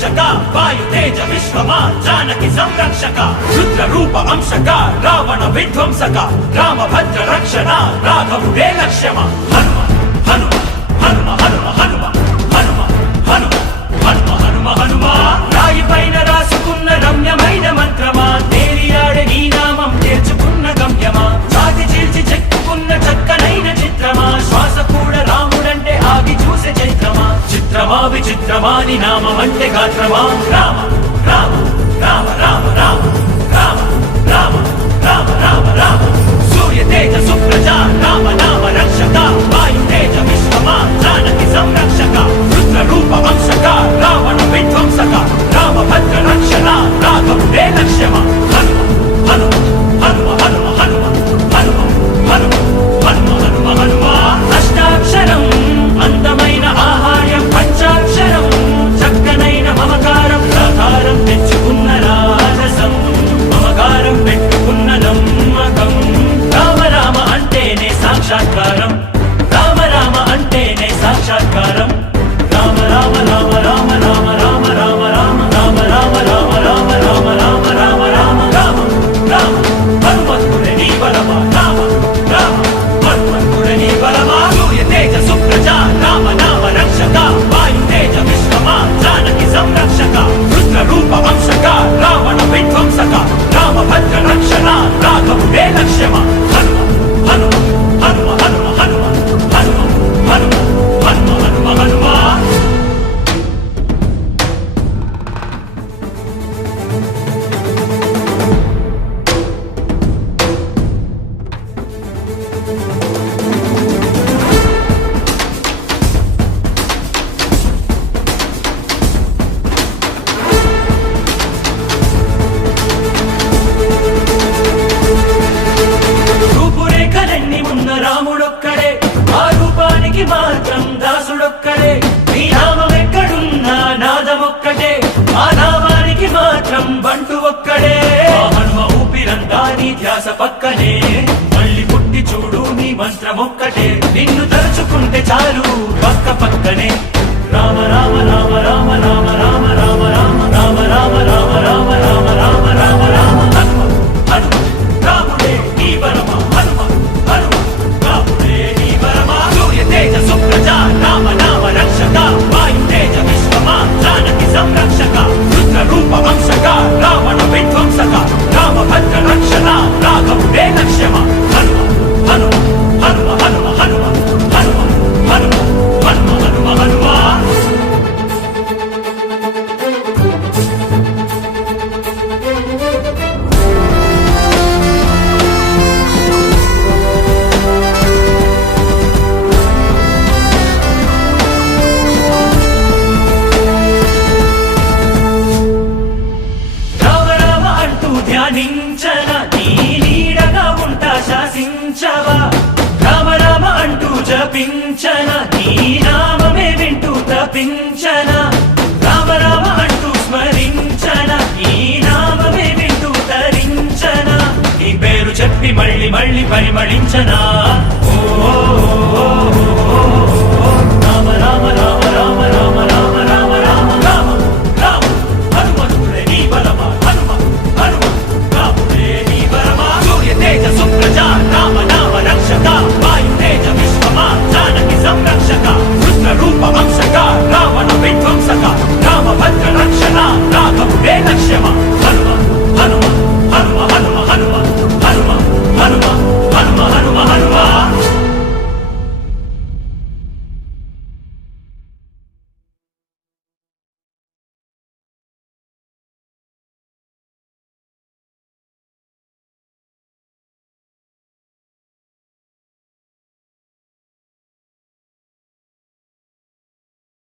రక్షక వాయుతేజ విశ్వమా జానకి సంరక్షక రుద్ర రూప అంశక రావణ విధ్వంసక రామభద్ర రక్షణ రాఘవుడే లక్ష్యమ హనుమ హనుమ హనుమ హనుమ హనుమ హనుమ హనుమ హనుమ హనుమ హనుమ రాయి పైన రాసుకున్న రమ్యమైన మంత్రమా తేలియాడే నీ నామం చేర్చుకున్న గమ్యమా జాతి చీల్చి చెక్కుకున్న చక్కనైన చిత్రమా శ్వాస కూడా రాముడంటే ఆగి చూసే చైత్రమా చిత్రమా విచిత్రమా నీ నామం అంటే గాత్రమా రామ రామ రామ రామ రామ రామ రామ రామ రామ రామ సూర్య తేజ సుప్రజ రామ నామ రక్షక వాయు తేజ విశ్వమా జానకి సంరక్షక రుద్ర రూప అంశక రావణ విధ్వంసక రామభద్ర రక్షణ రాఘవుడే లక్ష్యమ హనుమ హనుమ హనుమ హనుమ హనుమ హనుమ హనుమ హనుమ హనుమ హనుమ అష్టాక్షరం అందమైన ఆహార్యం పంచాక్షరం చక్కనైన మమకారం సాకారం తెచ్చుకున్న రాజసం మమకారం పెట్టుకున్న నమ్మకం రామ రామ అంటేనే సాక్షాత్కారం రామ రామ అంటేనే సాక్షాత్కారం రామ రామ రామ రామ రామ రామ రామ రామ రామ రామ రామ రామ రామ రామ రామ రామ రామ రామ హనుమంతుడే నీ బలమా రామ రామ హనుమంతుడే నీ బలమా సూర్య తేజ సుప్రజ రామ నామ రక్షక వాయు తేజ విశ్వమా జానకి సంరక్షక రుద్ర రూప అంశక రావణ విధ్వంసక రామభద్ర రక్షణ రాఘవుడే లక్ష్యమ హనుమ హనుమ హనుమ హనుమ హనుమ హనుమ హనుమ హనుమ హనుమ హనుమ రూపురేఖలెన్ని ఉన్న రాముడొక్కడే ఆ రూపానికి మాత్రం దాసుడొక్కడే నీ నామం ఎక్కడున్నా నాదమొక్కటే ఆ నామానికి మాత్రం బంటు ఒక్కడే ఆ హనుమ ఊపిరంతా నీ ధ్యాస పక్కనే మళ్ళీ పుట్టి చూడు నీ మంత్రమొక్కటే నిన్ను తలుచుకుంటే చాలు పక్క పక్కనే రామ రామ రామ రామ రామ రామ రామ రామ రామ రామ రామ రామ రామ రామ రామ రామ హనుమ హనుమ రాముడే నీ బలమా హనుమ హనుమ రాముడే నీ బలమా సూర్య తేజ సుప్రజ రామ నామ రక్షక వాయు తేజ విశ్వమా జానకి సంరక్షక రుద్ర రూప అంశక రావణ విధ్వంసక రామభద్ర రక్షణ రాఘవుడే లక్ష్యమ హనుమ హనుమ హనుమ హనుమ హనుమ హనుమ హనుమ హనుమ హనుమ హనుమ రామ రామ అంటూ ధ్యానించన నీ నీడగా ఉంటా శాసించవా రామ రామ అంటూ జపించన నీ నామమే వింటూ తపించన రామ రామ అంటూ స్మరించన ఈ నామమే వింటూ తరించన ఈ పేరు చెప్పి మళ్ళీ మళ్ళీ పరిమళించన